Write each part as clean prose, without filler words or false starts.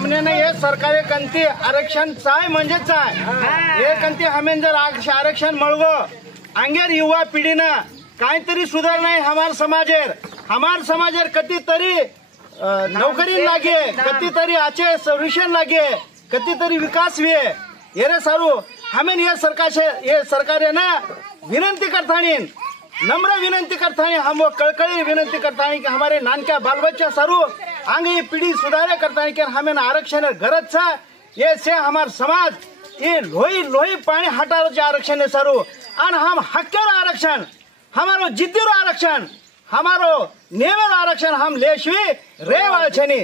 हमने नहीं ये सरकारी कंती आरक्षण चाय म्हणजे चाय हे कंती हमें जर आरक्षण मळगो आंगेर युवा पिढीना काहीतरी सुधार नाही हमार समाजेर कती तरी नौकरी लागे कती तरी आचे सोल्यूशन लागे कती तरी विकास हुए ये रे सारू हमें ये सरकार है ना विनंती करतानी नम्र विनंती करतानी हम वो कड़कड़ी विनंती करतानी कि हमारे नानक्या बाल बच्चा सारू आगे पीढ़ी सुधारे करतानी कि हमें आरक्षण गरज छा ये से हमार समाज ये लोही पानी हटारो आरक्षण है सारू और हम हक्केर आरक्षण हमारो जिद्दीरो आरक्षण हमारो नेवल आरक्षण हम लेशवी रेवाळ छनी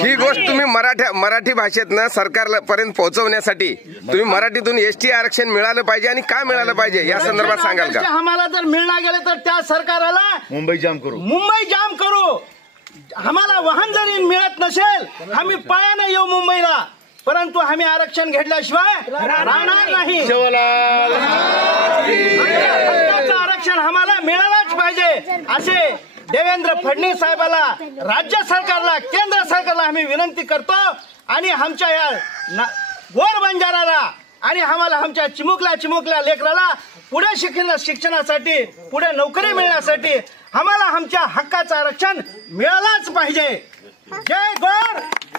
ही गोष्ट तुम्ही मराठी भाषेत ना सरकारपर्यंत पोहोचवण्यासाठी तुम्ही मराठीतून एसटी आरक्षण मिळालं पाहिजे आणि काय मिळालं पाहिजे या संदर्भात सांगाल का? आम्हाला जर मिळणार गेले तर त्या सरकारला मुंबई जाम करू आम्हाला वाहन जरी मिळत नसेल आम्ही पायाने येऊ मुंबईला परंतु आम्ही आरक्षण घेतल्याशिवाय राहणार नाही आरक्षण आम्हाला मिळालंच पाहिजे असे देवेंद्र फडणवीस साहेबाला राज्य सरकारला केंद्र सरकारला आम्ही विनंती करतो आणि आमच्या या गोर बंजाराला आणि आम्हाला आमच्या चिमुकल्या लेकराला पुढे शिक्षणासाठी पुढे नोकरी मिळण्यासाठी आम्हाला आमच्या हक्काचं आरक्षण मिळालंच पाहिजे। जय गोर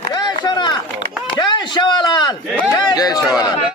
जय शरा जय शेवालाल जय शेवालाल।